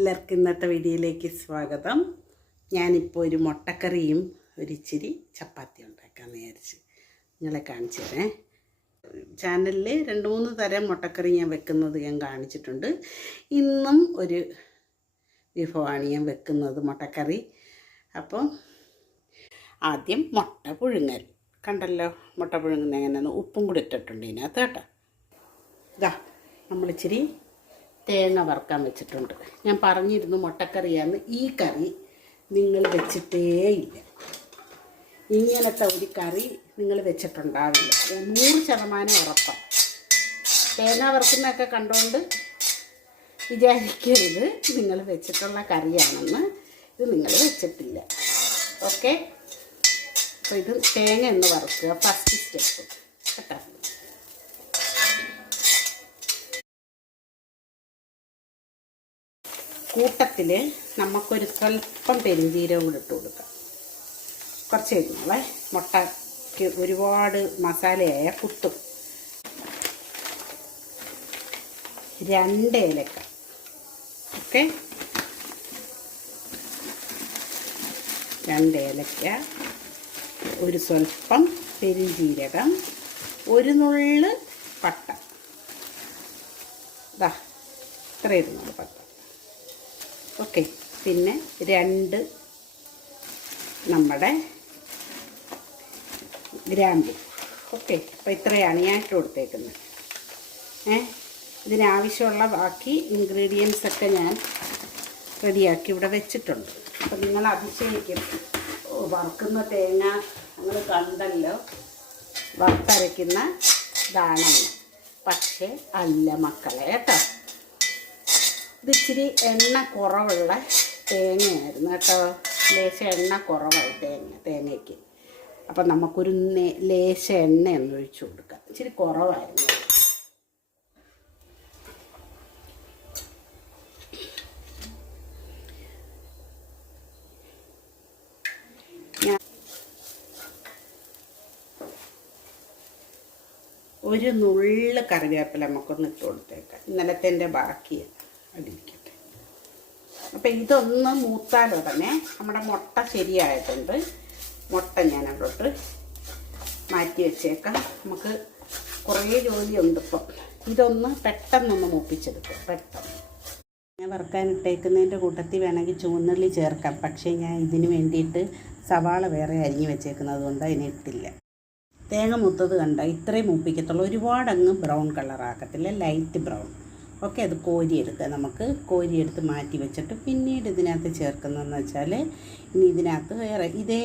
എല്ലാവർക്കും ഇന്നത്തെ വീഡിയോയിലേക്ക് സ്വാഗതം. ഞാനിപ്പോൾ ഒരു മുട്ടക്കറിയും ഒരു ഇച്ചിരി ചപ്പാത്തി ഉണ്ടാക്കാൻ വിചാരിച്ച് നിങ്ങളെ കാണിച്ചു തരേ. ചാനലിൽ രണ്ട് മൂന്ന് തരം മുട്ടക്കറി ഞാൻ വെക്കുന്നത് ഞാൻ കാണിച്ചിട്ടുണ്ട്. ഇന്നും ഒരു വിഭവമാണ് ഞാൻ വെക്കുന്നത് മുട്ടക്കറി. അപ്പം ആദ്യം മുട്ട പുഴുങ്ങൽ. കണ്ടല്ലോ മുട്ട പുഴുങ്ങുന്ന എങ്ങനെയാണ് ഉപ്പും കൂടി ഇട്ടിട്ടുണ്ട് ഇതിനകത്ത് കേട്ടോ. ഇതാ നമ്മളിച്ചിരി തേങ്ങ വറുക്കാൻ വെച്ചിട്ടുണ്ട്. ഞാൻ പറഞ്ഞിരുന്നു മുട്ടക്കറിയാന്ന് ഈ കറി നിങ്ങൾ വെച്ചിട്ടേ ഇല്ല ഇങ്ങനത്തെ ഒരു കറി നിങ്ങൾ വെച്ചിട്ടുണ്ടാവില്ല. നൂറ് ശതമാനം ഉറപ്പാണ് തേങ്ങ വറുക്കുന്നൊക്കെ കണ്ടുകൊണ്ട് വിചാരിക്കരുത്. നിങ്ങൾ വെച്ചിട്ടുള്ള കറിയാണെന്ന് ഇത് നിങ്ങൾ വെച്ചിട്ടില്ല. ഓക്കെ? അപ്പോൾ ഇത് തേങ്ങ എന്ന് വറുക്കുക. ഫസ്റ്റ് സ്റ്റെപ്പ് കേട്ടോ? കൂട്ടത്തിൽ നമുക്കൊരു സ്വല്പം പെരുംജീരകം കൂടി ഇട്ട് കൊടുക്കാം. കുറച്ച് കഴിഞ്ഞോളെ മുട്ടയ്ക്ക് ഒരുപാട് മസാലയായ കുത്തും രണ്ട് ഏലക്ക. ഓക്കെ? രണ്ട് ഏലക്ക ഒരു സ്വല്പം പെരുംജീരകം ഒരു നുള്ള് പട്ട. ഇതാ ഇത്രയും പട്ട. ഓക്കെ. പിന്നെ രണ്ട് നമ്മുടെ ഗ്രാമ്പു. ഓക്കെ. അപ്പോൾ ഇത്രയാണ് ഞാൻ ഇട്ട് കൊടുത്തേക്കുന്നത്. ഏ? ഇതിനാവശ്യമുള്ള ബാക്കി ഇൻഗ്രീഡിയൻസ് ഒക്കെ ഞാൻ റെഡിയാക്കി ഇവിടെ വെച്ചിട്ടുണ്ട്. അപ്പോൾ നിങ്ങൾ അതിശയിക്കും. വറുക്കുന്ന തേങ്ങ നമ്മൾ കണ്ടല്ലോ. വറുത്തരയ്ക്കുന്ന ഇതാണെന്ന് പക്ഷേ അല്ല മക്കളെ കേട്ടോ. ഇത് ഇച്ചിരി എണ്ണ കുറവുള്ള തേങ്ങയായിരുന്നു കേട്ടോ. ലേശ എണ്ണ കുറവായി തേങ്ങ തേങ്ങയ്ക്ക്. അപ്പം നമുക്കൊരു ലേശം എണ്ണ ഒന്ന് ഒഴിച്ചു കൊടുക്കാം. ഇച്ചിരി കുറവായിരുന്നു. ഒരു നുള്ളു കറിവേപ്പില നമുക്കൊന്ന് ഇട്ട് കൊടുത്തേക്കാം. ഇന്നലത്തെ ബാക്കി അതിരിക്കട്ടെ അപ്പം ഇതൊന്ന് മൂത്താലോ തന്നെ? നമ്മുടെ മുട്ട ശരിയായിട്ടുണ്ട്. മുട്ട ഞാൻ അവിടോട്ട് മാറ്റി വെച്ചേക്കാം. നമുക്ക് കുറേ ജോലിയുണ്ട് ഇപ്പം. ഇതൊന്ന് പെട്ടെന്നൊന്ന് മൂപ്പിച്ചെടുക്കും. പെട്ടെന്ന്. ഞാൻ വറുക്കാൻ ഇട്ടേക്കുന്നതിന്റെ കൂട്ടത്തിൽ വേണമെങ്കിൽ ചുവന്നുള്ളി ചേർക്കാം. പക്ഷേ ഞാൻ ഇതിന് വേണ്ടിയിട്ട് സവാള വേറെ അരിഞ്ഞ് വെച്ചേക്കുന്നത് കൊണ്ട് അതിനെ ഇട്ടില്ല. തേങ്ങ മുത്തത് കണ്ട? ഇത്രയും മൂപ്പിക്കത്തുള്ളൂ. ഒരുപാടങ്ങ് ബ്രൗൺ കളറാക്കത്തില്ല ലൈറ്റ് ബ്രൗൺ. ഓക്കെ അത് കോരിയെടുക്കുക. നമുക്ക് കോരിയെടുത്ത് മാറ്റി വെച്ചിട്ട് പിന്നീട് ഇതിനകത്ത് ചേർക്കുന്നതെന്ന് വെച്ചാൽ ഇനി ഇതിനകത്ത് വേറെ ഇതേ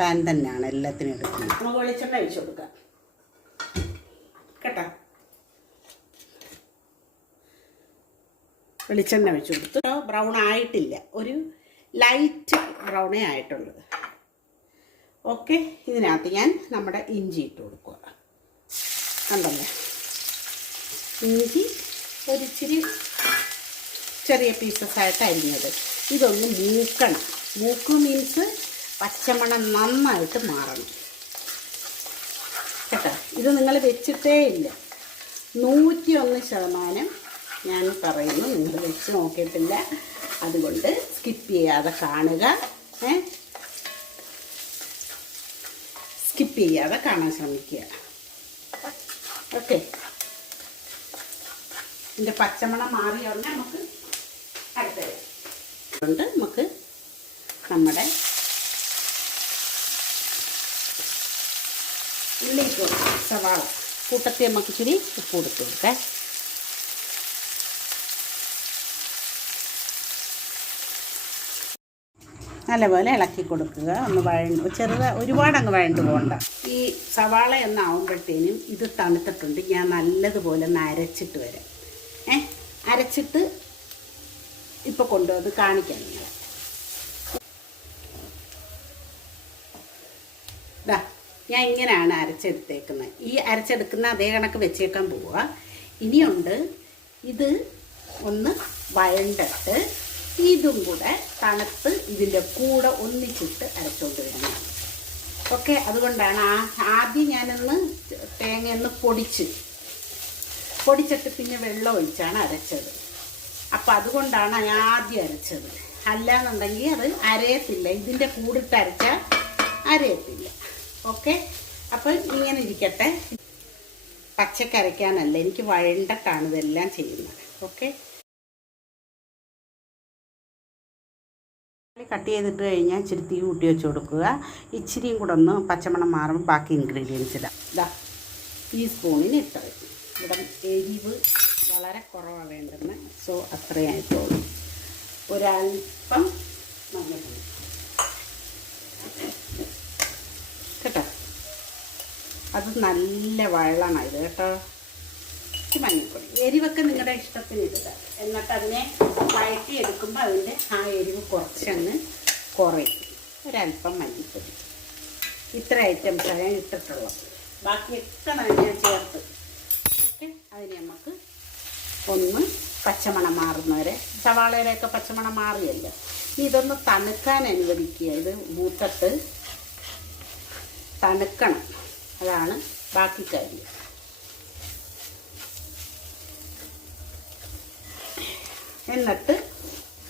പാൻ തന്നെയാണ് എല്ലാത്തിനും എടുക്കുന്നത്. നമുക്ക് വെളിച്ചെണ്ണ ഒഴിച്ചു കൊടുക്കാം. കേട്ടോ? വെളിച്ചെണ്ണ ഒഴിച്ചു കൊടുത്തു. ബ്രൗൺ ആയിട്ടില്ല. ഒരു ലൈറ്റ് ബ്രൗണേ ആയിട്ടുള്ളത് ഓക്കെ. ഇതിനകത്ത് ഞാൻ നമ്മുടെ ഇഞ്ചി ഇട്ട് കൊടുക്കുക. കണ്ടല്ലേ ഇഞ്ചി ഒരിച്ചിരി ചെറിയ പീസസ് ആയിട്ട് അരിഞ്ഞത്. ഇതൊന്ന് മൂക്കണം. മൂക്ക് മീൻസ് പച്ചമണം നന്നായിട്ട് മാറണം. കേട്ടോ? ഇത് നിങ്ങൾ വെച്ചിട്ടേ ഇല്ല. നൂറ്റി ഒന്ന് ശതമാനം ഞാൻ പറയുന്നു. നിങ്ങൾ വെച്ച് നോക്കിയിട്ടില്ല. അതുകൊണ്ട് സ്കിപ്പ് ചെയ്യാതെ കാണുക. ഏ? സ്കിപ്പ് ചെയ്യാതെ കാണാൻ ശ്രമിക്കുക. ഓക്കെ ഇതിന്റെ പച്ചമണം മാറി ഉടനെ നമുക്ക് അടുത്ത് അതുകൊണ്ട് നമുക്ക് നമ്മുടെ ഉള്ളിക്ക് സവാള കൂട്ടത്തിൽ നമുക്ക് ഇച്ചിരി ഉപ്പ് കൊടുത്ത് കൊടുക്കാം. നല്ലപോലെ ഇളക്കി കൊടുക്കുക. ഒന്ന് വഴണ്ട് ചെറുത് ഒരുപാട് അങ്ങ് വഴണ്ട് പോകണ്ട. ഈ സവാള എന്നാവുമ്പോഴത്തേനും ഇത് തണുത്തിട്ടുണ്ട്. ഞാൻ നല്ലതുപോലെ നരച്ചിട്ട് വരാം. ഏ? അരച്ചിട്ട് ഇപ്പോൾ കൊണ്ടുവന്ന് കാണിക്കാം നിങ്ങളെ. ദാ ഞാൻ ഇങ്ങനെയാണ് അരച്ചെടുത്തേക്കുന്നത് ഈ അരച്ചെടുക്കുന്ന അതേ കണക്ക് വെച്ചേക്കാൻ പോവുക ഇനിയുണ്ട് ഇത് ഒന്ന് വഴണ്ടിട്ട് ഇതും കൂടെ തണുത്ത് ഇതിന്റെ കൂടെ ഒന്നിച്ചിട്ട് അരച്ചുകൊണ്ട് വരുന്നത് ഓക്കെ അതുകൊണ്ടാണ് ആദ്യം ഞാനൊന്ന് തേങ്ങയൊന്ന് പൊടിച്ച് പൊടിച്ചിട്ട് പിന്നെ വെള്ളം ഒഴിച്ചാണ് അരച്ചത്. അപ്പം അതുകൊണ്ടാണ് ആദ്യം അരച്ചത്. അല്ലാന്നുണ്ടെങ്കിൽ അത് അരയത്തില്ല. ഇതിന്റെ കൂടിട്ട് അരച്ചാൽ അരയത്തില്ല. ഓക്കെ? അപ്പം ഇങ്ങനെ ഇരിക്കട്ടെ. പച്ചക്കരയ്ക്കാനല്ല എനിക്ക് വഴണ്ടട്ടാണ് ഇതെല്ലാം ചെയ്യുന്നത്. ഓക്കെ? കട്ട് ചെയ്തിട്ട് കഴിഞ്ഞാൽ ഇച്ചിരി തീ കൂട്ടി വെച്ച് കൊടുക്കുക. ഇച്ചിരിയും കൂടെ ഒന്ന് പച്ചമണം മാറുമ്പോൾ ബാക്കി ഇൻഗ്രീഡിയൻസ് ഇടാം. ഇതാ ഈ സ്പൂണിന് ഇട്ടത്. ഇവിടെ എരിവ് വളരെ കുറവാണ് വേണ്ടുന്നത് സോ അത്രയായിട്ടുള്ളൂ ഒരല്പം മഞ്ഞൾപ്പൊടി കേട്ടോ? അത് നല്ല വെള്ളമാണ് ഇത് കേട്ടോ. മഞ്ഞപ്പൊടി. എരിവൊക്കെ നിങ്ങളുടെ ഇഷ്ടത്തിന് ഇടുക. എന്നിട്ട് അതിനെ വഴറ്റി എടുക്കുമ്പോൾ അതിന്റെ ആ എരിവ് കുറച്ചങ്ങ് കുറയും. ഒരല്പം മഞ്ഞൾപ്പൊടി ഇത്ര ഞാൻ ബാക്കി എത്ര ഞാൻ ചേർത്ത് അതിന് നമുക്ക് ഒന്ന് പച്ചമണം മാറുന്നവരെ സവാളയുടെയൊക്കെ പച്ചമണം മാറിയല്ലോ. ഇതൊന്ന് തണുക്കാൻ അനുവദിക്കുക. ഇത് മൂത്തട്ട് തണുക്കണം. അതാണ് ബാക്കി കാര്യം. എന്നിട്ട്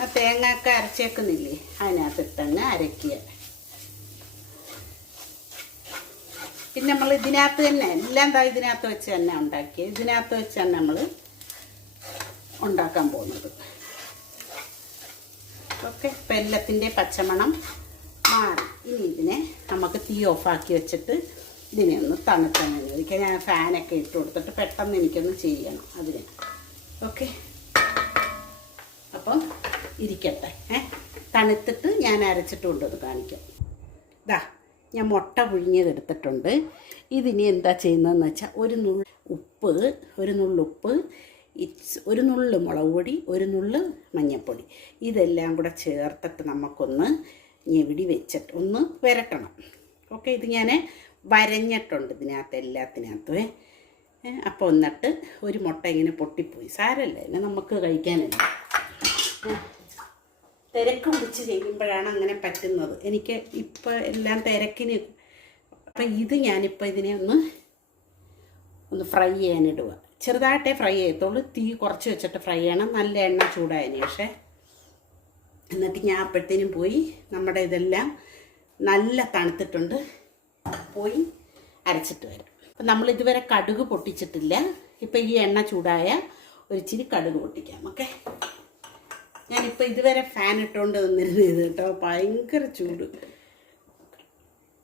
ആ തേങ്ങയൊക്കെ അരച്ചേക്കുന്നില്ലേ? അതിനകത്തിട്ടങ്ങ് അരയ്ക്കുക പിന്നെ നമ്മൾ ഇതിനകത്ത് തന്നെ എല്ലാം എന്താ ഇതിനകത്ത് വെച്ച് തന്നെ ഉണ്ടാക്കിയത് ഇതിനകത്ത് വെച്ചാണ് നമ്മൾ ഉണ്ടാക്കാൻ പോകുന്നത്. ഓക്കെ ഇപ്പം എല്ലാത്തിന്റെ പച്ചമണം മാറി. ഇനി ഇതിനെ നമുക്ക് തീ ഓഫാക്കി വെച്ചിട്ട് ഇതിനെ ഒന്ന് തണുത്താൻ അനുവദിക്കാം ഞാൻ ഫാനൊക്കെ ഇട്ട് കൊടുത്തിട്ട് പെട്ടെന്ന് എനിക്കൊന്ന് ചെയ്യണം അതിന്. ഓക്കെ. അപ്പം ഇരിക്കട്ടെ ഏ? തണുത്തിട്ട് ഞാൻ അരച്ചിട്ട് കൊണ്ടത് കാണിക്കാം. ഇതാ ഞാൻ മുട്ട പുഴുങ്ങിയത് എടുത്തിട്ടുണ്ട് ഇതിനി എന്താ ചെയ്യുന്നതെന്ന് വെച്ചാൽ ഒരു നുള്ളു ഉപ്പ് ഒരു നുള്ളുപ്പ് ഒരു നുള്ളു മുളക് പൊടി ഒരു നുള്ളു മഞ്ഞൾപ്പൊടി. ഇതെല്ലാം കൂടെ ചേർത്തിട്ട് നമുക്കൊന്ന് ഞെവിടി വെച്ചിട്ട് ഒന്ന് വരട്ടണം. ഓക്കെ ഇത് ഞാൻ വരഞ്ഞിട്ടുണ്ട് ഇതിനകത്ത് എല്ലാത്തിനകത്തും അപ്പോൾ എന്നിട്ട് ഒരു മുട്ട ഇങ്ങനെ പൊട്ടിപ്പോയി. സാരല്ല എന്നെ നമുക്ക് കഴിക്കാനല്ല. തിരക്ക് പിടിച്ച് ചെയ്യുമ്പോഴാണ് അങ്ങനെ പറ്റുന്നത്. എനിക്ക് ഇപ്പോൾ എല്ലാം തിരക്കിന് അപ്പം ഇത് ഞാനിപ്പോൾ ഇതിനെ ഒന്ന് ഒന്ന് ഫ്രൈ ചെയ്യാനിടുക ചെറുതായിട്ടേ ഫ്രൈ ചെയ്യത്തുള്ളൂ. തീ കുറച്ച് വെച്ചിട്ട് ഫ്രൈ ചെയ്യണം. നല്ല എണ്ണ ചൂടായതിന് പക്ഷേ എന്നിട്ട് ഞാൻ അപ്പോഴത്തേനും പോയി നമ്മുടെ ഇതെല്ലാം നല്ല തണുത്തിട്ടുണ്ട്. പോയി അരച്ചിട്ട് വരാം. അപ്പം നമ്മൾ ഇതുവരെ കടുക് പൊട്ടിച്ചിട്ടില്ല. ഇപ്പം ഈ എണ്ണ ചൂടായ ഒരിച്ചിരി കടുക് പൊട്ടിക്കാം. ഓക്കെ? ഞാനിപ്പോൾ ഇതുവരെ ഫാൻ ഇട്ടുകൊണ്ട് നിന്നിരുന്നത് കേട്ടോ. ഭയങ്കര ചൂട്.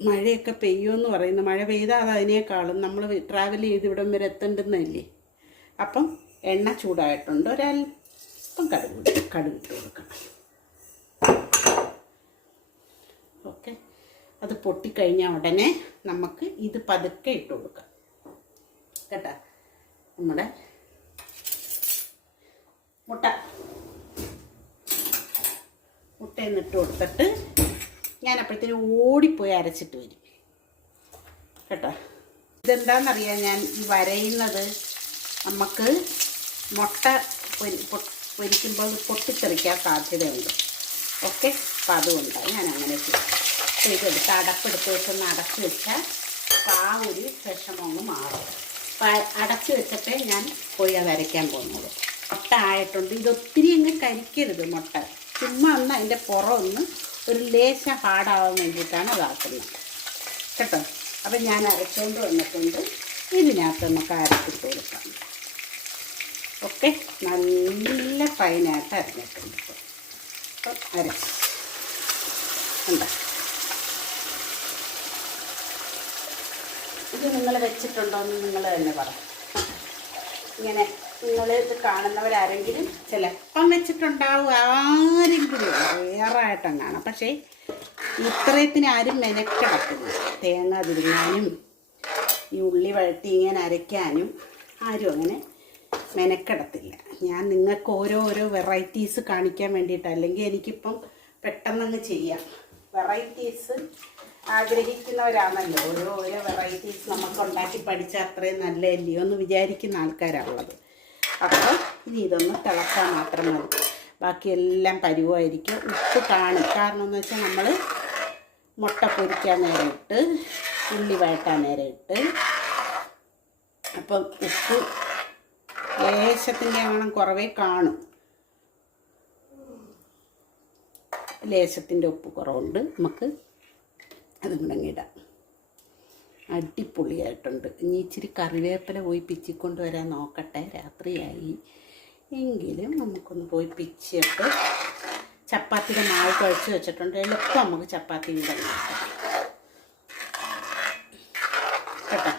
മഴയൊക്കെ പെയ്യുമെന്ന് പറയുന്നു. മഴ പെയ്താൽ അത് അതിനേക്കാളും നമ്മൾ ട്രാവൽ ചെയ്ത് ഇവിടം വരെ എത്തേണ്ടുന്നതല്ലേ അപ്പം എണ്ണ ചൂടായിട്ടുണ്ട്. ഒരല്പം കടുക് കടുക് ഇട്ട് കൊടുക്കണം. ഓക്കെ. അത് പൊട്ടിക്കഴിഞ്ഞ ഉടനെ നമുക്ക് ഇത് പതുക്കെ ഇട്ട് കൊടുക്കാം. കേട്ടോ? നമ്മുടെ മുട്ട. മുട്ടയൊന്ന് ഇട്ട് കൊടുത്തിട്ട് ഞാൻ അപ്പോഴത്തേനും ഓടിപ്പോയി അരച്ചിട്ട് വരും. കേട്ടോ? ഇതെന്താണെന്നറിയാം ഞാൻ ഈ വരയുന്നത്? നമുക്ക് മുട്ട പൊരി പൊരിക്കുമ്പോൾ പൊട്ടിത്തെറിക്കാൻ സാധ്യതയുണ്ട്. ഓക്കെ? അപ്പം അതുകൊണ്ടാണ് ഞാൻ അങ്ങനെ ചെയ്യും അപ്പോൾ ഇതെടുത്ത് അടപ്പെടുത്ത് വെച്ചൊന്ന് അടച്ചു വെച്ചാൽ ആ ഒരു വിഷമം അങ്ങ് മാറും. അപ്പം അടച്ച് വെച്ചിട്ടേ ഞാൻ പോയി അത് അരയ്ക്കാൻ പോകുന്നത്. മുട്ട ആയിട്ടുണ്ട് ഇതൊത്തിരി അങ്ങ് കരിക്കരുത് മുട്ട. ചുമ്മാ ഒന്ന് അതിന്റെ പുറമൊന്ന് ഒരു ലേശം ഹാർഡാവാൻ വേണ്ടിയിട്ടാണ് അതാക്കുന്നത് കേട്ടോ? അപ്പം ഞാൻ അരച്ചുകൊണ്ട് വന്നിട്ടുണ്ട്. ഇതിനകത്ത് നമുക്ക് അരച്ചിട്ട് കൊടുക്കാം. ഓക്കെ? നല്ല ഫൈനായിട്ട് അരഞ്ഞിട്ടുണ്ട് അപ്പം അരച്ച്. ഉണ്ടോ ഇത് നിങ്ങൾ വെച്ചിട്ടുണ്ടോ എന്ന് നിങ്ങൾ തന്നെ പറ. ഇങ്ങനെ നിങ്ങൾ ഇത് കാണുന്നവരാരെങ്കിലും ചിലപ്പം വെച്ചിട്ടുണ്ടാവും ആരെങ്കിലും വേറെ ആയിട്ടും കാണാം പക്ഷേ ഇത്രയത്തിന് ആരും മെനക്കിടക്കില്ല തേങ്ങ തിരുങ്ങാനും ഈ ഉള്ളി വഴറ്റി ഇങ്ങനെ അരയ്ക്കാനും ആരും അങ്ങനെ മെനക്കെടത്തില്ല. ഞാൻ നിങ്ങൾക്ക് ഓരോരോ ഓരോ വെറൈറ്റീസ് കാണിക്കാൻ വേണ്ടിയിട്ട് അല്ലെങ്കിൽ എനിക്കിപ്പം പെട്ടെന്നങ്ങ് ചെയ്യാം. വെറൈറ്റീസ് ആഗ്രഹിക്കുന്നവരാണല്ലോ. ഓരോ ഓരോ വെറൈറ്റീസ് നമുക്ക് ഉണ്ടാക്കി പഠിച്ചാൽ അത്രയും നല്ലതല്ലയോ എന്ന് വിചാരിക്കുന്ന ആൾക്കാരാണുള്ളത്. അപ്പോൾ ഇനി ഇതൊന്ന് തിളക്കാൻ മാത്രം മതി. ബാക്കിയെല്ലാം കരുവായിരിക്കും ഉപ്പ് കാണും കാരണം എന്ന് വെച്ചാൽ നമ്മൾ മുട്ട പൊരിക്കാൻ നേരം ഇട്ട് ഉള്ളി വഴട്ടാൻ നേരം ഇട്ട്. അപ്പം ഉപ്പ് ലേശത്തിന്റെ അങ്ങനെ കുറവേ കാണും. ലേശത്തിന്റെ ഉപ്പ് കുറവുണ്ട്. നമുക്ക് അതും കൂടെ ഇടാം. അടിപൊളിയായിട്ടുണ്ട്. ഇനി ഇച്ചിരി കറിവേപ്പില പോയി പിച്ചിക്കൊണ്ടുവരാൻ നോക്കട്ടെ. രാത്രിയായി. എങ്കിലും നമുക്കൊന്ന് പോയി പിച്ചിട്ട് ചപ്പാത്തിയുടെ മാവ് കുഴച്ച് വെച്ചിട്ടുണ്ട്. എളുപ്പം നമുക്ക് ചപ്പാത്തി ഉണ്ടാക്കാം കേട്ടോ?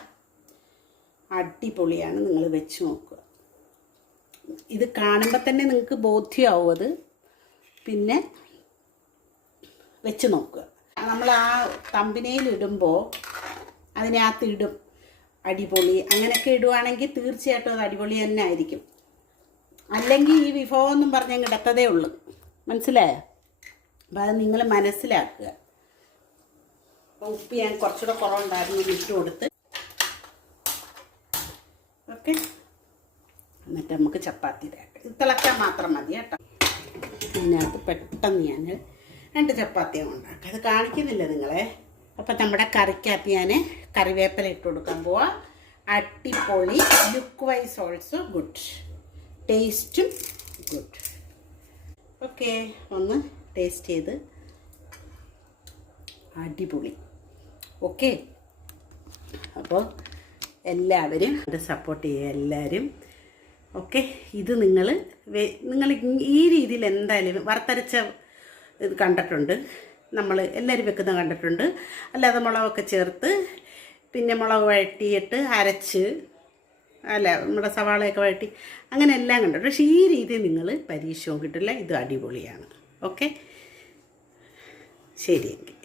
അടിപൊളിയാണ്. നിങ്ങൾ വെച്ച് നോക്കുക. ഇത് കാണുമ്പോൾ തന്നെ നിങ്ങൾക്ക് ബോധ്യമാവും അത്. പിന്നെ വെച്ച് നോക്കുക. നമ്മൾ ആ തമ്പിനയിൽ ഇടുമ്പോൾ അതിനകത്ത് ഇടും. അടിപൊളി. അങ്ങനെയൊക്കെ ഇടുവാണെങ്കിൽ തീർച്ചയായിട്ടും അത് അടിപൊളി തന്നെ ആയിരിക്കും. അല്ലെങ്കിൽ ഈ വിഭവം എന്നും പറഞ്ഞ് കിടത്തതേ ഉള്ളൂ. മനസ്സിലായോ? അപ്പോൾ അത് നിങ്ങൾ മനസ്സിലാക്കുക. അപ്പോൾ ഉപ്പ് ഞാൻ കുറച്ചുകൂടെ കുറവുണ്ടായിരുന്നു ഇട്ട് കൊടുത്ത്. ഓക്കെ? എന്നിട്ട് നമുക്ക് ചപ്പാത്തി ഇതാക്കാം ഇത് തിളക്കാൻ മാത്രം മതി കേട്ടോ. ഇതിനകത്ത് പെട്ടെന്ന് ഞാൻ രണ്ട് ചപ്പാത്തി ഉണ്ടാക്കാം. അത് കാണിക്കുന്നില്ല നിങ്ങളെ? അപ്പം നമ്മുടെ കറിക്കകത്ത് ഞാൻ കറിവേപ്പില ഇട്ട് കൊടുക്കാൻ പോവാം. അടിപൊളി ലുക്ക് വൈസ് ഓൾസോ ഗുഡ്. ടേസ്റ്റും ഗുഡ്. ഓക്കെ ഒന്ന് ടേസ്റ്റ് ചെയ്ത്. അടിപൊളി. ഓക്കെ. അപ്പോൾ എല്ലാവരും എന്റെ സപ്പോർട്ട് ചെയ്യുക എല്ലാവരും. ഓക്കെ ഇത് നിങ്ങൾ നിങ്ങൾ ഈ രീതിയിൽ എന്തായാലും വറുത്തരച്ച ഇത് കണ്ടിട്ടുണ്ട്. നമ്മൾ എല്ലാവരും വെക്കുന്ന കണ്ടിട്ടുണ്ട്. അല്ലാതെ മുളകൊക്കെ ചേർത്ത് പിന്നെ മുളക് വഴറ്റിയിട്ട് അരച്ച് അല്ല നമ്മുടെ സവാളയൊക്കെ വഴറ്റി അങ്ങനെ എല്ലാം കണ്ടു. പക്ഷേ ഈ രീതി നിങ്ങൾ പരീക്ഷ നോക്കിയിട്ടില്ല ഇത് അടിപൊളിയാണ്. ഓക്കെ? ശരിയെങ്കിൽ